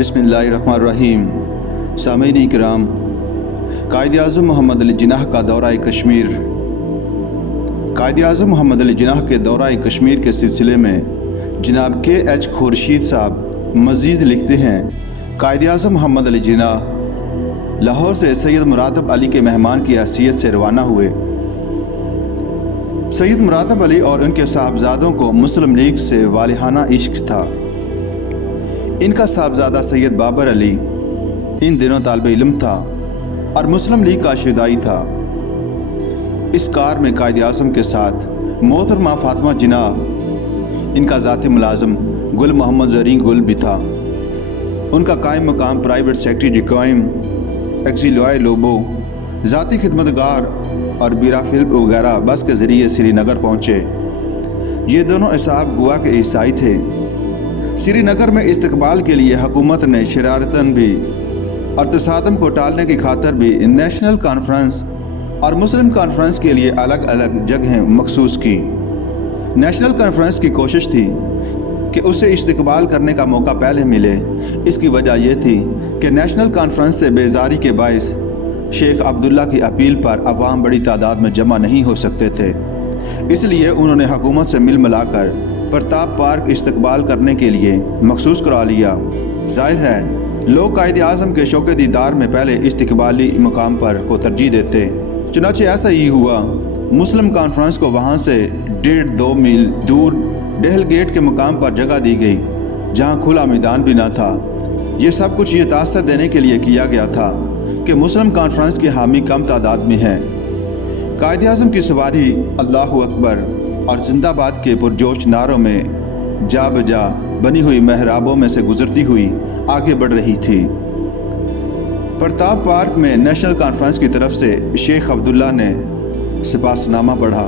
बिस्मिल्लाहिर्रहमानिर्रहीम। सामीन इकराम, कायद-ए-आज़म मोहम्मद अली जिन्नाह का दौरा कश्मीर। कायद-ए-आज़म मोहम्मद अली जिन्नाह के दौरा कश्मीर के सिलसिले में जनाब के.एच. खुर्शीद साहब मज़ीद लिखते हैं, कायद-ए-आज़म मोहम्मद अली जिन्नाह लाहौर से सैयद मुरातब अली के मेहमान की हैसियत से रवाना हुए। सैयद मुरातब अली और उनके साहबजादों को मुस्लिम लीग से वालिहाना इश्क था। इनका साहबजादा सैयद बाबर अली इन दिनों तालिब इल्म था और मुस्लिम लीग का शुदाई था। इस कार में कायद-ए-आज़म के साथ मोहतरमा फातिमा जिन्नाह, इनका ज़ाती मुलाज़म गुल मोहम्मद ज़री गुल भी था। उनका कायम मकाम प्राइवेट सेक्रेटरी डिकॉइम एक्सिलॉय लोबो, ज़ाती खिदमतगार और बीरा फिल्म वगैरह बस के ज़रिए श्रीनगर पहुँचे। ये दोनों असहाब गोवा के ईसाई थे। श्रीनगर में इस्तकबाल के लिए हुकूमत ने शरारतन भी और तसादम को टालने की खातिर भी नेशनल कॉन्फ्रेंस और मुस्लिम कॉन्फ्रेंस के लिए अलग अलग जगहें मखसूस की। नेशनल कॉन्फ्रेंस की कोशिश थी कि उसे इस्तकबाल करने का मौका पहले मिले। इसकी वजह यह थी कि नेशनल कॉन्फ्रेंस से बेजारी के बायस शेख अब्दुल्ला की अपील पर अवाम बड़ी तादाद में जमा नहीं हो सकते थे। इसलिए उन्होंने हुकूमत से मिल मिलाकर प्रताप पार्क इस्तकबाल करने के लिए मखसूस करा लिया। जाहिर है लोग कायद-ए-आज़म के शौक़ दीदार में पहले इस्तकबाली मकाम पर को तरजीह देते। चुनांचे ऐसा ही हुआ। मुस्लिम कॉन्फ्रेंस को वहाँ से 1.5-2 मील दूर डेहल गेट के मुकाम पर जगह दी गई, जहाँ खुला मैदान भी न था। ये सब कुछ ये तासर देने के लिए किया गया था कि मुस्लिम कॉन्फ्रेंस के हामी कम तादाद में हैं। कायद-ए-आज़म की सवारी अल्लाहु अकबर और जिंदाबाद के पुरजोश नारों में जा बजा बनी हुई महराबों में से गुजरती हुई आगे बढ़ रही थी। प्रताप पार्क में नेशनल कॉन्फ्रेंस की तरफ से शेख अब्दुल्ला ने सिपासनामा पढ़ा।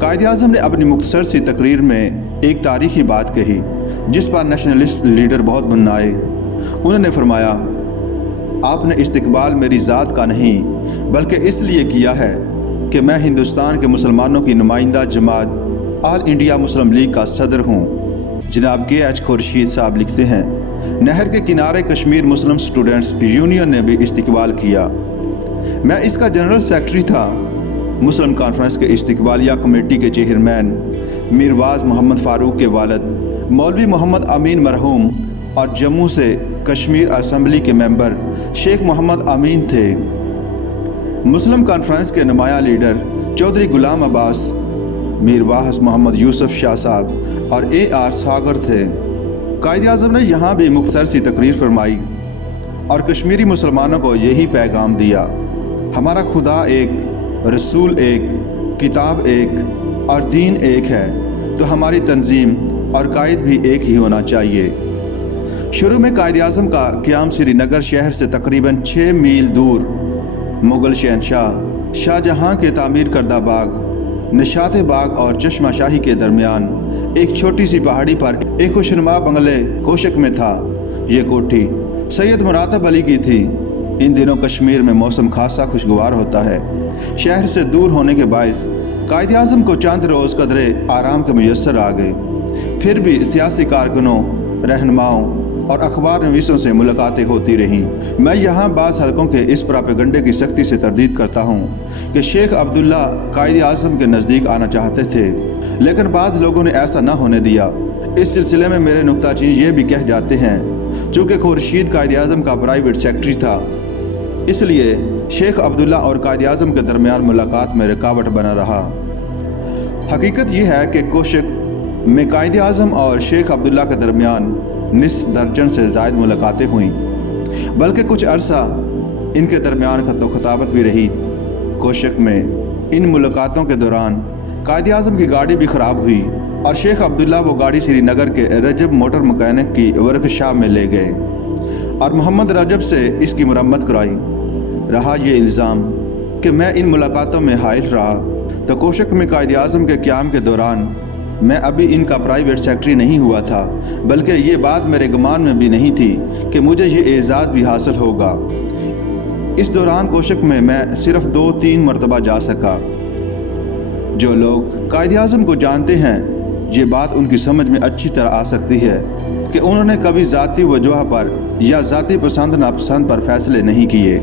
कायद-ए-आज़म ने अपनी मुख्तसर सी तकरीर में एक तारीखी बात कही जिस पर नेशनलिस्ट लीडर बहुत बनाए। उन्होंने फरमाया, आपने इस्तकबाल मेरी ज़ात का नहीं बल्कि इसलिए किया है कि मैं हिंदुस्तान के मुसलमानों की नुमाइंदा जमात ऑल इंडिया मुस्लिम लीग का सदर हूँ। जनाब के.एच. खुर्शीद साहब लिखते हैं, नहर के किनारे कश्मीर मुस्लिम स्टूडेंट्स यूनियन ने भी इस्तकबाल किया। मैं इसका जनरल सेक्रेटरी था। मुस्लिम कॉन्फ्रेंस के इस्तकबालिया कमेटी के चेयरमैन मीरवाज मोहम्मद फ़ारूक के वालिद मौलवी मोहम्मद अमीन मरहूम और जम्मू से कश्मीर असम्बली के मेंबर शेख मोहम्मद अमीन थे। मुस्लिम कॉन्फ्रेंस के नुमाया लीडर चौधरी गुलाम अब्बास, मीरवाहस मोहम्मद यूसुफ शाह साहब और A.R. सागर थे। कायद-ए-आज़म ने यहाँ भी मुख्तसर सी तकरीर फरमाई और कश्मीरी मुसलमानों को यही पैगाम दिया, हमारा खुदा एक, रसूल एक, किताब एक और दीन एक है, तो हमारी तंजीम और कायद भी एक ही होना चाहिए। शुरू में कायद-ए-आज़म का क़याम श्रीनगर शहर से तकरीबन 6 मील दूर मुग़ल शहनशाह शाहजहाँ के तामीर करदा बाग, निशात बाग और चश्मा शाही के दरमियान एक छोटी सी पहाड़ी पर एक खुशनुमा बंगले कोशक में था। ये कोठी सैयद मुरातब अली की थी। इन दिनों कश्मीर में मौसम खासा खुशगवार होता है। शहर से दूर होने के बायस कायद-ए-आज़म को चंद रोज़ कदरे आराम के मुयस्सर आ गए। फिर भी सियासी कारकुनों, रहनुमाओं और अखबार नवीसों से मुलाकातें होती रहीं। मैं यहाँ बाज़ हलकों के इस प्रोपेगेंडे की सख्ती से तरदीद करता हूँ कि शेख अब्दुल्ला कायद-ए-आज़म के नज़दीक आना चाहते थे, लेकिन बाज़ लोगों ने ऐसा न होने दिया। इस सिलसिले में मेरे नुक्ताचीन ये भी कह जाते हैं, चूँकि खुर्शीद कायद-ए-आज़म का प्राइवेट सेक्रेटरी था, इसलिए शेख अब्दुल्ला और कायद-ए-आज़म के दरमियान मुलाकात में रुकावट बना रहा। हकीकत यह है कि कोशक में कायद-ए-आज़म और शेख अब्दुल्ला के दरमियान निस्फ दर्जन से ज़ायद मुलाकातें हुईं, बल्कि कुछ अरसा इनके दरमियान खतोखताबत भी रही। कोशक में इन मुलाकातों के दौरान कायद-ए-आज़म की गाड़ी भी ख़राब हुई और शेख अब्दुल्ला वो गाड़ी श्रीनगर के रजब मोटर मैकेनिक की वर्कशॉप में ले गए और मोहम्मद रजब से इसकी मुरम्मत कराई। रहा ये इल्ज़ाम कि मैं इन मुलाकातों में हाइल रहा, तो कोशक में कायद-ए-आज़म के क़याम के दौरान मैं अभी इनका प्राइवेट सेक्रेटरी नहीं हुआ था, बल्कि ये बात मेरे गुमान में भी नहीं थी कि मुझे ये एजाज़ भी हासिल होगा। इस दौरान कोशक में मैं सिर्फ 2-3 मरतबा जा सका। जो लोग कायद-ए-आज़म को जानते हैं ये बात उनकी समझ में अच्छी तरह आ सकती है کہ انہوں نے کبھی ذاتی وجوہ پر یا ذاتی پسند ناپسند پر فیصلے نہیں کیے۔